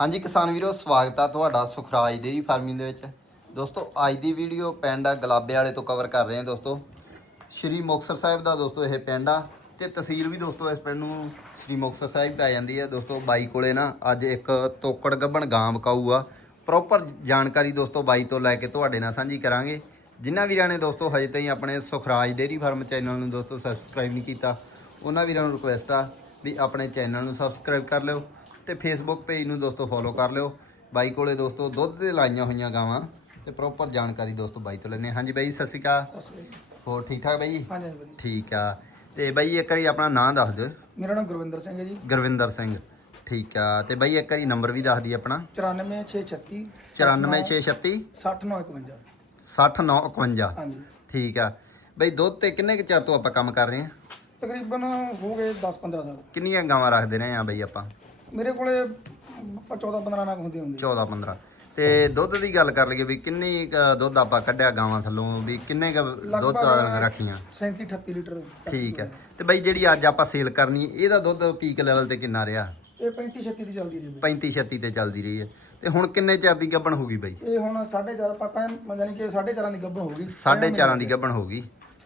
ਹਾਂਜੀ ਕਿਸਾਨ ਵੀਰੋ, ਸਵਾਗਤ ਆ ਤੁਹਾਡਾ ਸੁਖਰਾਜ ਡੇਰੀ ਫਾਰਮਿੰਗ ਦੇ ਵਿੱਚ। ਦੋਸਤੋ, ਅੱਜ ਦੀ ਵੀਡੀਓ ਪਿੰਡ ਗਲਾਬੇ ਵਾਲੇ ਤੋਂ ਕਵਰ ਕਰ ਰਹੇ ਹਾਂ ਦੋਸਤੋ। ਸ਼੍ਰੀ ਮੁਕਤਸਰ ਸਾਹਿਬ ਦਾ ਦੋਸਤੋ ਇਹ ਪਿੰਡ ਆ ਤੇ ਤਹਿਸੀਲ ਵੀ ਦੋਸਤੋ ਇਸ ਪਿੰਡ ਨੂੰ ਸ਼੍ਰੀ ਮੁਕਤਸਰ ਸਾਹਿਬ ਪੈ ਜਾਂਦੀ ਹੈ ਦੋਸਤੋ, ਬਾਈ ਕੋਲੇ ਨਾ ਅੱਜ ਇੱਕ ਤੋਕੜ ਗੱਭਣ ਗਾਂ ਵਿਕਾਊ ਆ। ਪ੍ਰੋਪਰ ਜਾਣਕਾਰੀ ਦੋਸਤੋ ਬਾਈ ਤੋਂ ਲੈ ਕੇ ਤੁਹਾਡੇ ਨਾਲ ਸਾਂਝੀ ਕਰਾਂਗੇ। ਜਿਨ੍ਹਾਂ ਵੀਰਾਂ ਨੇ ਦੋਸਤੋ ਹਜੇ ਤਾਈਂ ਆਪਣੇ ਸੁਖਰਾਜ ਡੇਰੀ ਫਾਰਮ ਚੈਨਲ ਨੂੰ ਦੋਸਤੋ ਸਬਸਕ੍ਰਾਈਬ ਨਹੀਂ ਕੀਤਾ, ਉਹਨਾਂ ਵੀਰਾਂ ਨੂੰ ਰਿਕੁਐਸਟ ਆ ਵੀ ਆਪਣੇ ਚੈਨਲ ਨੂੰ ਸਬਸਕ੍ਰਾਈਬ ਕਰ ਲਿਓ। ਤੇ ਫੇਸਬੁੱਕ ਪੇਜ ਨੂੰ ਦੋਸਤੋ ਫੋਲੋ ਕਰ ਲਿਓ। ਬਾਈ ਕੋਲੇ ਦੋਸਤੋ ਦੁੱਧ ਦੇ ਲਾਈਆਂ ਹੋਈਆਂ ਗਾਵਾਂ ਤੇ ਪ੍ਰੋਪਰ ਜਾਣਕਾਰੀ ਦੋਸਤੋ ਬਾਈ ਤੋਂ ਲੈਣੇ ਹਾਂਜੀ ਬਾਈ ਸਤਿ ਸ਼੍ਰੀ ਅਕਾਲ। ਹੋਰ ਠੀਕ ਠਾਕ ਬਾਈ? ਹਾਂਜੀ। ਠੀਕ ਆ। ਤੇ ਬਾਈ ਇੱਕ ਵਾਰੀ ਆਪਣਾ ਨਾਂ ਦੱਸ ਦਿਓ। ਮੇਰਾ ਨਾਮ ਗੁਰਵਿੰਦਰ ਸਿੰਘ ਹੈ ਜੀ। ਗੁਰਵਿੰਦਰ ਸਿੰਘ। ਠੀਕ ਆ। ਤੇ ਬਾਈ ਇੱਕ ਵਾਰੀ ਨੰਬਰ ਵੀ ਦੱਸ ਦੀ ਆਪਣਾ। 94636 94636 6951 6951 ਹਾਂਜੀ। ਠੀਕ ਆ। ਬਈ ਦੁੱਧ ਤੇ ਕਿੰਨੇ ਕੁ ਚਿਰ ਤੋਂ ਆਪਾਂ ਕੰਮ ਕਰ ਰਹੇ ਆ ਤਕਰੀਬਨ ਹੋ ਗਏ 10 15 ਸਾਲ। ਕਿੰਨੀਆਂ ਗਾਵਾਂ ਰੱਖਦੇ ਰਹੇ ਆ ਬਈ ਆਪਾਂ? ਮੇਰੇ ਕੋਲੇ 14 15 ਨਾਗ ਹੁੰਦੇ ਹੁੰਦੇ 14 15 ਤੇ ਦੁੱਧ ਦੀ ਗੱਲ ਕਰ ਲਈਏ ਵੀ ਕਿੰਨੀ ਕੁ ਦੁੱਧ ਆਪਾਂ ਕੱਢਿਆ ਗਾਵਾਂ ਥੱਲੋਂ ਵੀ ਕਿੰਨੇ ਕੁ ਦੁੱਧ ਲਗਭਗ ਰੱਖੀਆਂ? 37 38 ਲੀਟਰ ਠੀਕ ਹੈ। ਤੇ ਬਈ ਜਿਹੜੀ ਅੱਜ ਆਪਾਂ ਸੇਲ ਕਰਨੀ ਇਹਦਾ ਦੁੱਧ ਪੀਕ ਲੈਵਲ ਤੇ ਕਿੰਨਾ ਰਿਹਾ? ਇਹ 35 36 ਦੀ ਚੱਲਦੀ ਰਹੀ 35 36 ਤੇ ਚੱਲਦੀ ਰਹੀ ਹੈ। ਤੇ ਹੁਣ ਕਿੰਨੇ ਚਿਰ ਦੀ ਗੱਭਣ ਹੋ ਗਈ ਬਈ? ਇਹ ਹੁਣ 4.5 ਪਾਪਾ ਯਾਨੀ ਕਿ 4.5 ਦੀ ਗੱਭਣ ਹੋ ਗਈ। ਸਾਢੇ ਚਾਰਾਂ ਦੀ ਗੱਭਣ ਹੋ ਗਈ।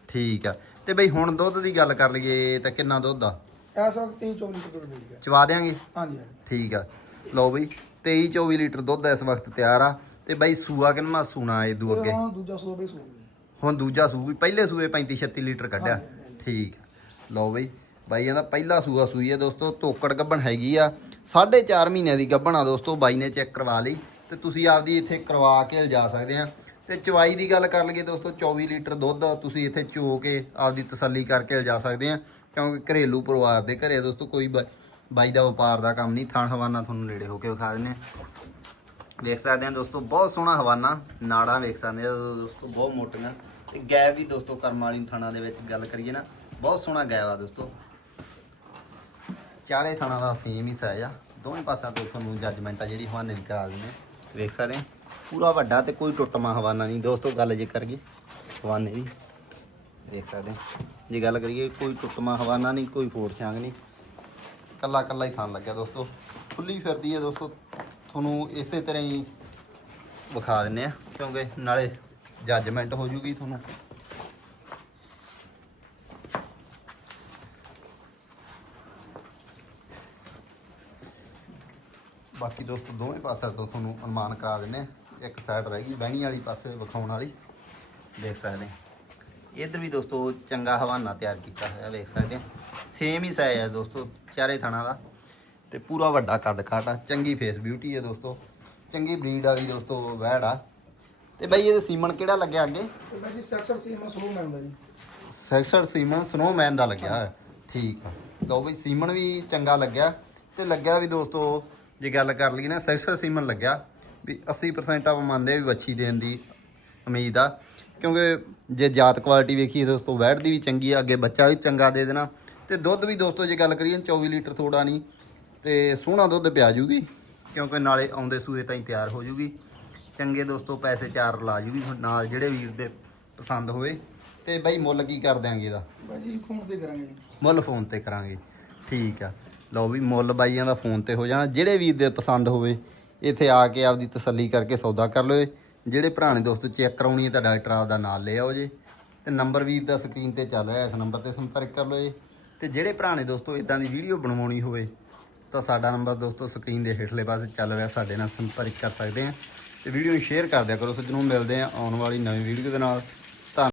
ਠੀਕ ਆ। ਤੇ ਬਈ ਹੁਣ ਦੁੱਧ ਦੀ ਗੱਲ ਕਰ ਲਈਏ ਤਾਂ ਕਿੰਨਾ ਦੁੱਧ ਆ? ਇਸ ਵਕਤ 23 24 ਲੀਟਰ ਦੁੱਧ ਮਿਲ ਗਿਆ। ਚਵਾ ਦਿਆਂਗੇ? ਹਾਂਜੀ ਹਾਂਜੀ। ਠੀਕ ਆ। ਲਓ ਬਈ 23 24 ਲੀਟਰ ਦੁੱਧ ਇਸ ਵਕਤ ਤਿਆਰ ਆ। ਤੇ ਬਈ ਸੂਆ ਕਿੰਨਾ ਸੂਣਾ ਏ ਦੂ ਅੱਗੇ? ਹੁਣ ਦੂਜਾ ਸੂਆ ਵੀ ਸੂਆ। ਹੁਣ ਦੂਜਾ ਸੂ ਵੀ ਪਹਿਲੇ ਸੂਏ 35 36 ਲੀਟਰ ਕੱਢਿਆ। ਠੀਕ ਲਓ ਬਈ ਬਾਈ ਇਹਦਾ ਪਹਿਲਾ ਸੂਆ ਸੂਈ ਹੈ ਦੋਸਤੋ ਤੋਕੜ ਗੱਬਣ ਹੈਗੀ ਆ। 4.5 ਮਹੀਨਿਆਂ ਦੀ ਗੱਬਣ ਆ ਦੋਸਤੋ ਬਾਈ ਨੇ ਚੈੱਕ ਕਰਵਾ ਲਈ। ਤੇ ਤੁਸੀਂ ਆਪਦੀ ਇੱਥੇ ਕਰਵਾ ਕੇ ਲਿਜਾ ਸਕਦੇ ਆ। ਤੇ ਚਵਾਈ ਦੀ ਗੱਲ ਕਰ ਲਈਏ ਦੋਸਤੋ 24 ਲੀਟਰ ਦੁੱਧ ਤੁਸੀਂ ਇੱਥੇ ਚੋ ਕੇ ਆਪਦੀ ਤਸੱਲੀ ਕਰਕੇ ਲਿਜਾ ਸਕਦੇ ਆ। ਕਿਉਂਕਿ ਘਰੇਲੂ ਪਰਿਵਾਰ ਦੇ ਘਰੇ ਦੋਸਤੋ, ਕੋਈ ਬਾਈ ਦਾ ਵਪਾਰ ਦਾ ਕੰਮ ਨਹੀਂ ਥਾਣ ਹਵਾਨਾ ਤੁਹਾਨੂੰ ਨੇੜੇ ਹੋ ਕੇ ਵਿਖਾ ਦਿੰਦੇ ਆ ਵੇਖ ਸਕਦੇ ਆ ਦੋਸਤੋ, ਬਹੁਤ ਸੋਹਣਾ ਹਵਾਨਾ, ਨਾੜਾਂ ਵੇਖ ਸਕਦੇ ਆ ਦੋਸਤੋ ਬਹੁਤ ਮੋਟੀਆਂ। ਤੇ ਗੈ ਵੀ ਦੋਸਤੋ, ਕਰਮ ਵਾਲੀ ਥਾਣਾ ਦੇ ਵਿੱਚ ਗੱਲ ਕਰੀਏ ਨਾ, ਬਹੁਤ ਸੋਹਣਾ ਗੈਬ ਆ ਦੋਸਤੋ। ਚਾਰੇ ਥਾਣਾ ਦਾ ਸੇਮ ਹੀ ਸਾਈਜ਼ ਆ। ਦੋਵੇਂ ਪਾਸਿਆਂ ਤੋਂ ਤੁਹਾਨੂੰ ਜੱਜਮੈਂਟ ਆ ਜਿਹੜੀ ਹਵਾਨੇ ਦੀ ਕਰਾ ਦਿੰਦੇ ਆ ਵੇਖ ਸਕਦੇ ਆ ਪੂਰਾ ਵੱਡਾ ਤੇ ਕੋਈ ਟੁੱਟਮਾ ਹਵਾਨਾ ਨਹੀਂ। ਦੋਸਤੋ, ਗੱਲ ਜੇ ਕਰੀਏ, ਹਵਾਨੇ ਦੀ। ਦੇਖ ਸਕਦੇ ਜੇ ਗੱਲ ਕਰੀਏ ਕੋਈ ਟੁੱਟਮਾ ਹਵਾਨਾ ਨਹੀਂ, ਕੋਈ ਫੋੜ ਛਾਂਗ ਨਹੀਂ। ਕੱਲਾ ਕੱਲਾ ਹੀ ਥਾਨ ਲੱਗਿਆ ਦੋਸਤੋ। ਖੁੱਲੀ ਫਿਰਦੀ ਹੈ ਦੋਸਤੋ। ਤੁਹਾਨੂੰ ਇਸੇ ਤਰ੍ਹਾਂ ਹੀ ਵਿਖਾ ਦਿੰਨੇ ਆ ਕਿਉਂਕਿ ਨਾਲੇ ਜੱਜਮੈਂਟ ਹੋ ਜੂਗੀ ਤੁਹਾਨੂੰ। ਬਾਕੀ ਦੋਸਤੋ, ਦੋਵੇਂ ਪਾਸਿਆਂ ਤੋਂ ਤੁਹਾਨੂੰ ਅਨੁਮਾਨ ਕਰਾ ਦਿੰਨੇ ਆ ਇੱਕ ਸਾਈਡ ਰਹਿ ਗਈ, ਬਹਿਣੀ ਵਾਲੀ ਪਾਸੇ ਵਿਖਾਉਣ ਵਾਲੀ। ਦੇਖ ਸਕਦੇ ਇਧਰ ਵੀ ਦੋਸਤੋ ਚੰਗਾ ਹਵਾਨਾ ਤਿਆਰ ਕੀਤਾ ਹੋਇਆ ਵੇਖ ਸਕਦੇ ਆ ਸੇਮ ਹੀ ਹੈ ਦੋਸਤੋ ਚਾਰੇ ਥਣਾ ਦਾ। ਤੇ ਪੂਰਾ ਵੱਡਾ ਕੱਦ ਕਾਟ ਚੰਗੀ ਫੇਸ ਬਿਊਟੀ ਹੈ ਦੋਸਤੋ। ਚੰਗੀ ਬਰੀਡ ਵਾਲੀ ਦੋਸਤੋ ਵੈੜ ਆ। ਤੇ ਬਈ ਇਹਦੇ ਸੀਮਨ ਕਿਹੜਾ ਲੱਗਿਆ ਅੱਗੇ? ਮੈਂ ਜੀ ਸੈਕਸਰ ਸੀਮਨ ਸਨੋਮੈਨ ਦਾ ਲੱਗਿਆ ਹੈ ਠੀਕ ਆ। ਲਓ ਬਈ ਸੀਮਨ ਵੀ ਚੰਗਾ ਲੱਗਿਆ। ਤੇ ਲੱਗਿਆ ਵੀ ਦੋਸਤੋ ਜੇ ਗੱਲ ਕਰ ਲਈਏ ਨਾ ਸੈਕਸਰ ਸੀਮਨ ਲੱਗਿਆ। ਵੀ 80% ਆਪਾਂ ਮੰਨਦੇ ਵੀ ਵੱਛੀ ਦੇਣ ਦੀ ਉਮੀਦ ਆ। ਕਿਉਂਕਿ ਜੇ ਜਾਤ ਕੁਆਲਿਟੀ ਵੇਖੀਏ ਦੋਸਤੋ ਵੈੜ ਦੀ ਵੀ ਚੰਗੀ ਆ ਅੱਗੇ ਬੱਚਾ ਵੀ ਚੰਗਾ ਦੇ ਦੇਣਾ। ਤੇ ਦੁੱਧ ਵੀ ਦੋਸਤੋ ਜੇ ਗੱਲ ਕਰੀਏ 24 ਲੀਟਰ ਥੋੜਾ ਨਹੀਂ ਤੇ ਸੋਹਣਾ ਦੁੱਧ ਪਿਆ ਜੂਗੀ ਕਿਉਂਕਿ ਨਾਲੇ ਆਉਂਦੇ ਸੂਏ ਤਾਈਂ ਤਿਆਰ ਹੋ ਜੂਗੀ। ਚੰਗੇ ਦੋਸਤੋ ਪੈਸੇ ਚਾਰ ਲਾ ਜੂਗੀ ਨਾਲ ਜਿਹੜੇ ਵੀਰ ਦੇ ਪਸੰਦ ਹੋਏ। ਤੇ ਬਈ ਮੁੱਲ ਕੀ ਕਰ ਦਿਆਂਗੇ ਇਹਦਾ? ਬਾਈ ਫੋਨ ਤੇ ਕਰਾਂਗੇ ਮੁੱਲ ਫੋਨ ਤੇ ਕਰਾਂਗੇ ਠੀਕ ਆ। ਲਓ ਵੀ ਮੁੱਲ ਬਾਈਆਂ ਦਾ ਫੋਨ ਤੇ ਹੋ ਜਾਣਾ। ਜਿਹੜੇ ਵੀਰ ਦੇ ਪਸੰਦ ਹੋਵੇ ਇੱਥੇ ਆ ਕੇ ਆਪਦੀ ਤਸੱਲੀ ਕਰਕੇ ਸੌਦਾ ਕਰ ਲਓ। ਜਿਹੜੇ ਭਰਾ ਨੇ ਦੋਸਤੋ, ਚੈੱਕ ਕਰਾਉਣੀ ਹੈ ਤਾਂ ਡਾਕਟਰ ਆਪਦਾ ਨਾਲ ਲੈ ਆਓ ਜੇ। ਤੇ ਨੰਬਰ ਵੀਰ ਦਾ ਸਕਰੀਨ ਤੇ ਚੱਲ ਰਿਹਾ, ਇਸ ਨੰਬਰ ਤੇ ਸੰਪਰਕ ਕਰ ਲਓ ਜੀ। ਤੇ ਜਿਹੜੇ ਭਰਾ ਨੇ ਦੋਸਤੋ ਇਦਾਂ ਦੀ ਵੀਡੀਓ ਬਣਵਾਉਣੀ ਹੋਵੇ, ਤਾਂ ਸਾਡਾ ਨੰਬਰ ਦੋਸਤੋ ਸਕਰੀਨ ਦੇ ਹੇਠਲੇ ਪਾਸੇ ਚੱਲ ਰਿਹਾ, ਸਾਡੇ ਨਾਲ ਸੰਪਰਕ ਕਰ ਸਕਦੇ ਆ ਤੇ ਵੀਡੀਓ ਨੂੰ ਸ਼ੇਅਰ ਕਰ ਦਿਆ ਕਰੋ ਸੱਜਣੋਂ ਮਿਲਦੇ ਆ ਆਉਣ ਵਾਲੀ ਨਵੀਂ ਵੀਡੀਓ ਦੇ ਨਾਲ।